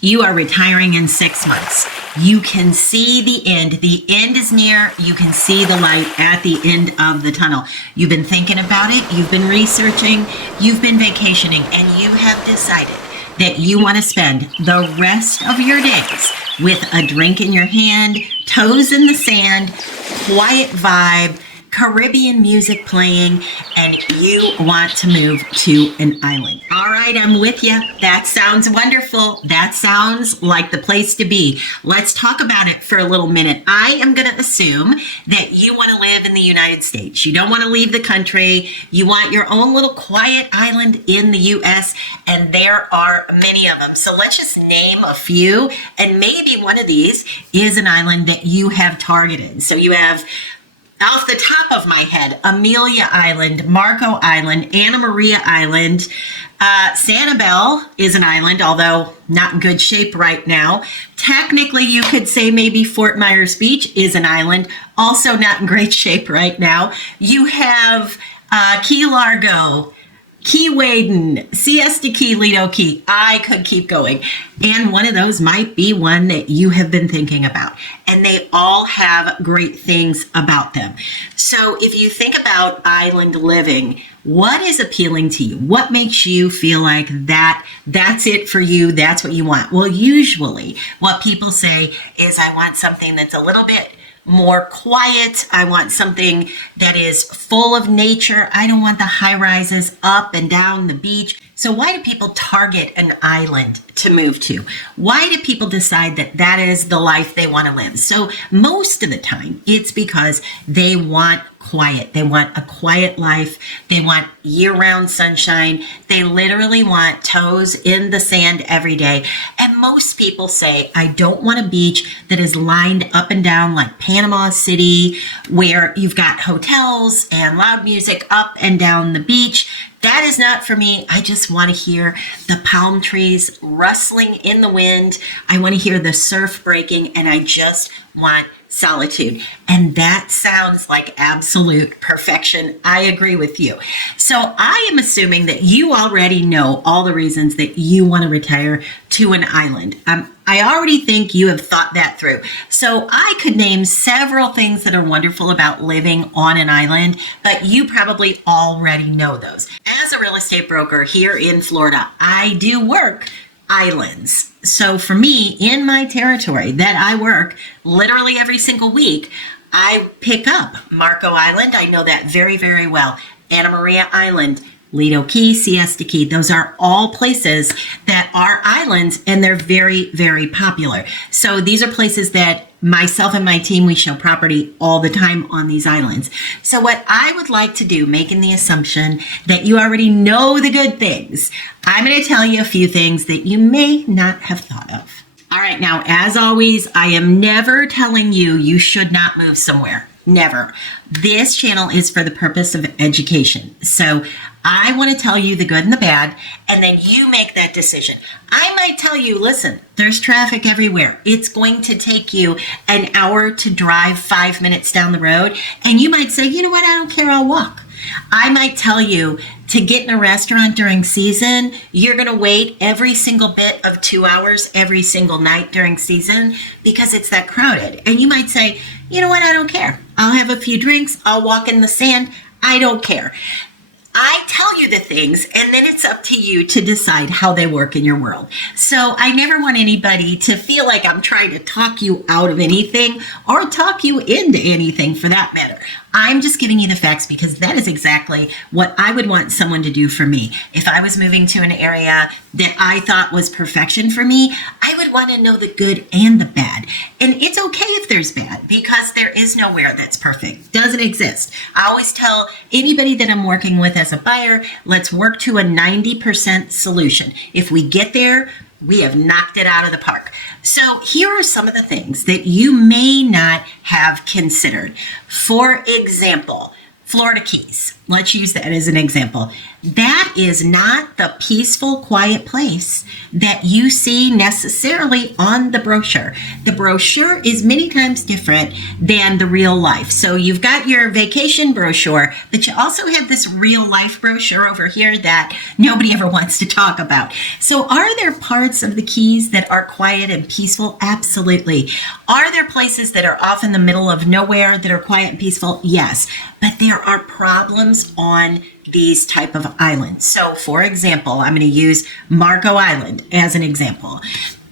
You are retiring in 6 months. You can see the end. The end is near. You can see the light at the end of the tunnel. You've been thinking about it. You've been researching. You've been vacationing. And you have decided that you want to spend the rest of your days with a drink in your hand, toes in the sand, quiet vibe, Caribbean music playing, and you want to move to an island. All right, I'm with you. That sounds wonderful. That sounds like the place to be. Let's talk about it for a little minute. I am going to assume that you want to live in the United States. You don't want to leave the country. You want your own little quiet island in the U.S., and there are many of them. So let's just name a few, and maybe one of these is an island that you have targeted. So you have, off the top of my head, Amelia Island, Marco Island, Anna Maria Island, Sanibel is an island, although not in good shape right now. Technically, you could say maybe Fort Myers Beach is an island, also not in great shape right now. You have Key Largo, Key Waden, Siesta Key, Lido Key. I could keep going. And one of those might be one that you have been thinking about. And they all have great things about them. So if you think about island living, what is appealing to you? What makes you feel like that's it for you? That's what you want. Well, usually what people say is, I want something that's a little bit more quiet. I want something that is full of nature. I don't want the high rises up and down the beach. So why do people target an island to move to? Why do people decide that that is the life they want to live? So most of the time, it's because they want quiet. They want a quiet life. They want year-round sunshine. They literally want toes in the sand every day. And most people say, I don't want a beach that is lined up and down like Panama City, where you've got hotels and loud music up and down the beach. That is not for me. I just want to hear the palm trees rustling in the wind. I want to hear the surf breaking, and I just want solitude. And that sounds like absolute perfection. I agree with you. So I am assuming that you already know all the reasons that you want to retire to an island. I already think you have thought that through. So I could name several things that are wonderful about living on an island, but you probably already know those. As a real estate broker here in Florida, I do work islands. So for me, in my territory that I work literally every single week, I pick up Marco Island. I know that very, very well. Anna Maria Island, Lido Key, Siesta Key. Those are all places that are islands, and they're very, very popular. So these are places that myself and my team, we show property all the time on these islands. So what I would like to do, making the assumption that you already know the good things, I'm going to tell you a few things that you may not have thought of. All right, now, as always, I am never telling you you should not move somewhere. Never. This channel is for the purpose of education. So I want to tell you the good and the bad, and then you make that decision. I might tell you, listen, there's traffic everywhere. It's going to take you an hour to drive 5 minutes down the road. And you might say, you know what, I don't care, I'll walk. I might tell you to get in a restaurant during season, you're going to wait every single bit of 2 hours every single night during season because it's that crowded. And you might say, you know what, I don't care. I'll have a few drinks. I'll walk in the sand. I don't care. I tell you the things, and then it's up to you to decide how they work in your world. So I never want anybody to feel like I'm trying to talk you out of anything or talk you into anything for that matter. I'm just giving you the facts because that is exactly what I would want someone to do for me. If I was moving to an area that I thought was perfection for me, I would want to know the good and the bad. And it's okay if there's bad because there is nowhere that's perfect. Doesn't exist. I always tell anybody that I'm working with as a buyer, let's work to a 90% solution. If we get there, we have knocked it out of the park. So here are some of the things that you may not have considered. For example, Florida Keys. Let's use that as an example. That is not the peaceful, quiet place that you see necessarily on the brochure. The brochure is many times different than the real life. So you've got your vacation brochure, but you also have this real life brochure over here that nobody ever wants to talk about. So are there parts of the Keys that are quiet and peaceful? Absolutely. Are there places that are off in the middle of nowhere that are quiet and peaceful? Yes. But there are problems on these type of islands. So for example, I'm going to use Marco Island as an example.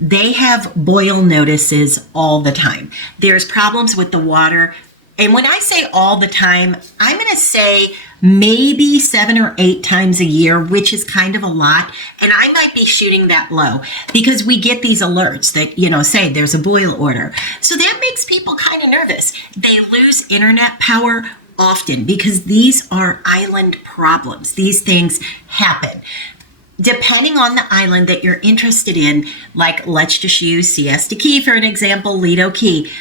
They have boil notices all the time. There's problems with the water. And when I say all the time, I'm going to say maybe 7 or 8 times a year, which is kind of a lot. And I might be shooting that low because we get these alerts that, say there's a boil order. So that makes people kind of nervous. They lose internet power often because these are island problems. These things happen. Depending on the island that you're interested in, like let's just use Siesta Key for an example, Lido Key,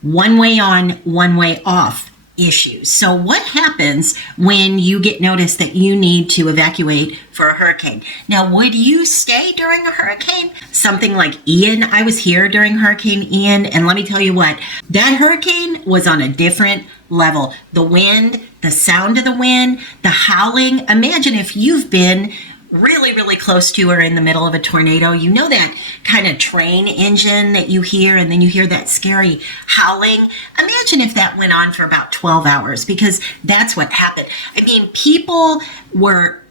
one way on, one way off issues. So what happens when you get notice that you need to evacuate for a hurricane? Now, would you stay during a hurricane? Something like Ian, I was here during Hurricane Ian, and let me tell you what, that hurricane was on a different level. The wind, the sound of the wind, the howling. Imagine if you've been really, really close to or in the middle of a tornado. You know that kind of train engine that you hear, and then you hear that scary howling. Imagine if that went on for about 12 hours, because that's what happened. I mean, people were,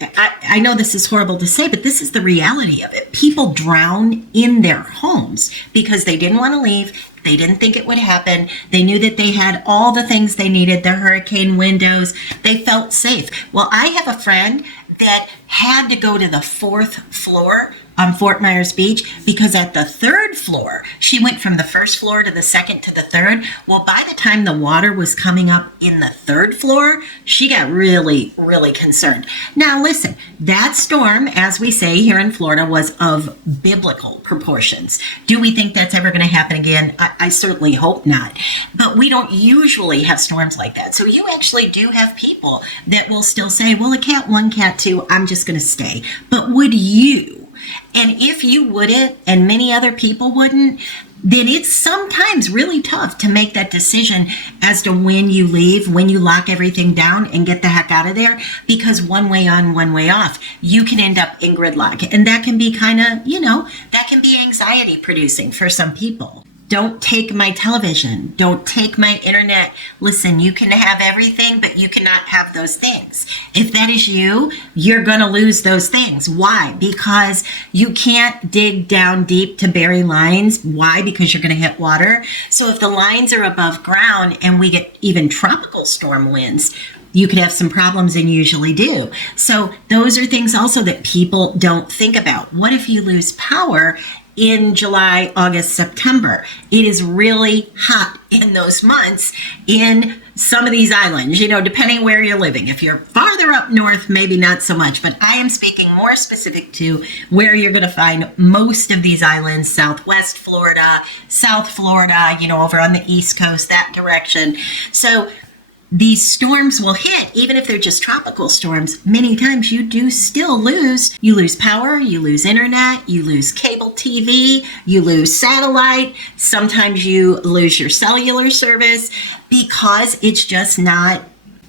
I know this is horrible to say, but this is the reality of it. People drown in their homes because they didn't want to leave. They didn't think it would happen. They knew that they had all the things they needed, their hurricane windows. They felt safe. Well, I have a friend that had to go to the 4th floor on Fort Myers Beach because at the 3rd floor, she went from the 1st floor to the 2nd to the 3rd. Well, by the time the water was coming up in the 3rd floor, she got really, really concerned. Now, listen, that storm, as we say here in Florida, was of biblical proportions. Do we think that's ever going to happen again? I certainly hope not. But we don't usually have storms like that. So you actually do have people that will still say, well, a cat 1, cat 2, I'm just going to stay. But would you? And if you wouldn't, and many other people wouldn't, then it's sometimes really tough to make that decision as to when you leave, when you lock everything down and get the heck out of there, because one way on, one way off, you can end up in gridlock. And that can be kind of, that can be anxiety producing for some people. Don't take my television. Don't take my internet. Listen, you can have everything, but you cannot have those things. If that is you, you're going to lose those things. Why? Because you can't dig down deep to bury lines. Why? Because you're going to hit water. So if the lines are above ground and we get even tropical storm winds, you could have some problems, and usually do. So those are things also that people don't think about. What if you lose power in July, August, September? It is really hot in those months in some of these islands, depending where you're living. If you're farther up north, maybe not so much, but I am speaking more specific to where you're going to find most of these islands: Southwest Florida, South Florida, over on the East Coast, that direction. So these storms will hit, even if they're just tropical storms. Many times you do still lose. You lose power, you lose internet, you lose cable TV, you lose satellite. Sometimes you lose your cellular service because it's just not,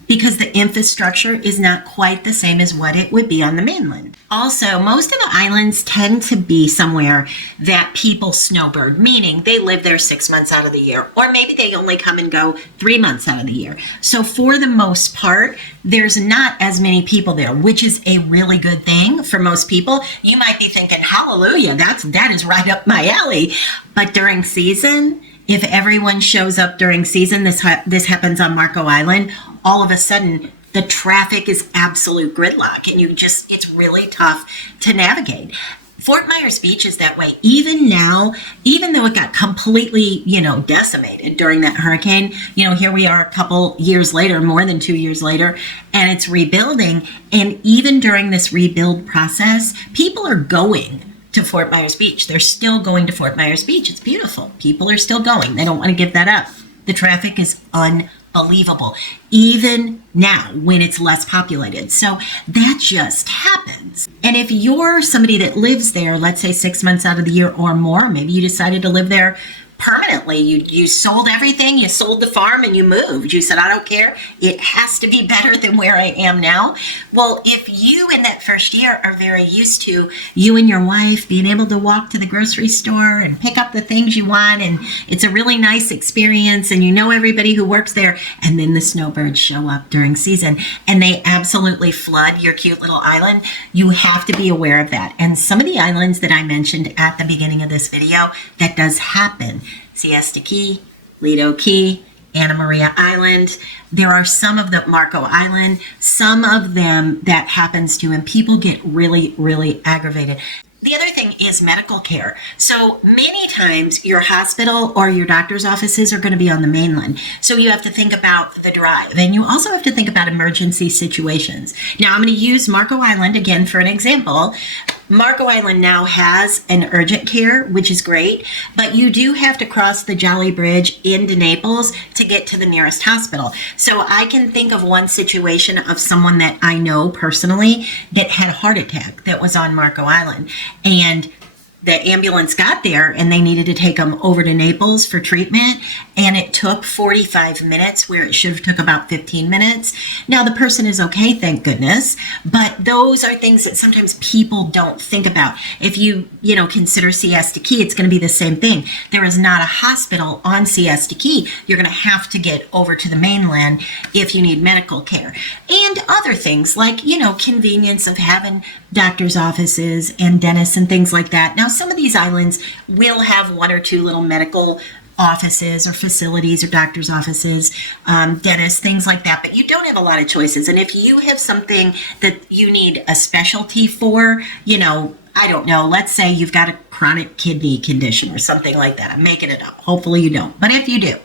because the infrastructure is not quite the same as what it would be on the mainland. Also, most of the islands tend to be somewhere that people snowbird, meaning they live there 6 months out of the year, or maybe they only come and go 3 months out of the year. So for the most part, there's not as many people there, which is a really good thing for most people. You might be thinking, hallelujah, that is right up my alley. But during season, if everyone shows up during season, this happens on Marco Island, all of a sudden the traffic is absolute gridlock, and it's really tough to navigate. Fort Myers Beach is that way. Even now, even though it got completely, decimated during that hurricane, here we are a couple years later, more than 2 years later, and it's rebuilding. And even during this rebuild process, people are going to Fort Myers Beach. They're still going to Fort Myers Beach. It's beautiful. People are still going. They don't want to give that up. The traffic is unbelievable. unbelievable, even now when it's less populated. So that just happens. And if you're somebody that lives there, let's say 6 months out of the year or more, maybe you decided to live there permanently. You sold everything, you sold the farm, and you moved. You said, I don't care. It has to be better than where I am now. Well, if you in that first year are very used to you and your wife being able to walk to the grocery store and pick up the things you want, and it's a really nice experience, and you know everybody who works there, and then the snowbirds show up during season and they absolutely flood your cute little island, you have to be aware of that. And some of the islands that I mentioned at the beginning of this video, that does happen. Siesta Key, Lido Key, Anna Maria Island. There are some of the Marco Island, some of them that happens to, and people get really, really aggravated. The other thing is medical care. So many times your hospital or your doctor's offices are going to be on the mainland. So you have to think about the drive, and you also have to think about emergency situations. Now I'm going to use Marco Island again for an example. Marco Island now has an urgent care, which is great, but you do have to cross the Jolly Bridge into Naples to get to the nearest hospital. So I can think of one situation of someone that I know personally that had a heart attack that was on Marco Island. And the ambulance got there and they needed to take them over to Naples for treatment. And it took 45 minutes where it should have took about 15 minutes. Now the person is okay, thank goodness. But those are things that sometimes people don't think about. If you consider Siesta Key, it's going to be the same thing. There is not a hospital on Siesta Key. You're going to have to get over to the mainland if you need medical care. And other things like, convenience of having doctor's offices and dentists and things like that. Now, some of these islands will have one or two little medical offices or facilities or doctor's offices, dentists, things like that, but you don't have a lot of choices. And if you have something that you need a specialty for, I don't know, let's say you've got a chronic kidney condition or something like that. I'm making it up. Hopefully you don't. But if you do,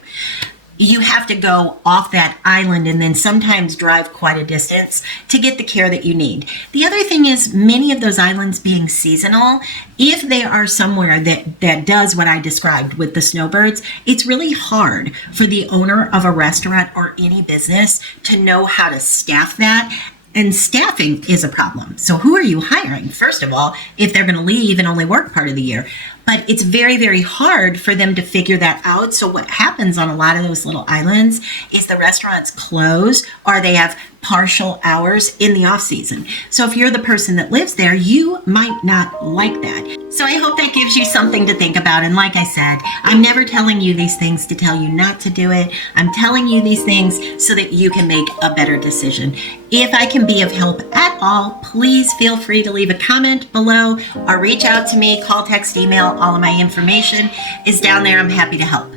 you have to go off that island and then sometimes drive quite a distance to get the care that you need. The other thing is many of those islands being seasonal, if they are somewhere that does what I described with the snowbirds, it's really hard for the owner of a restaurant or any business to know how to staff that. And staffing is a problem. So who are you hiring? First of all, if they're going to leave and only work part of the year. But it's very, very hard for them to figure that out. So what happens on a lot of those little islands is the restaurants close or they have partial hours in the off season. So if you're the person that lives there, you might not like that. So I hope that gives you something to think about. And like I said, I'm never telling you these things to tell you not to do it. I'm telling you these things so that you can make a better decision. If I can be of help at all, please feel free to leave a comment below or reach out to me, call, text, email. All of my information is down there. I'm happy to help.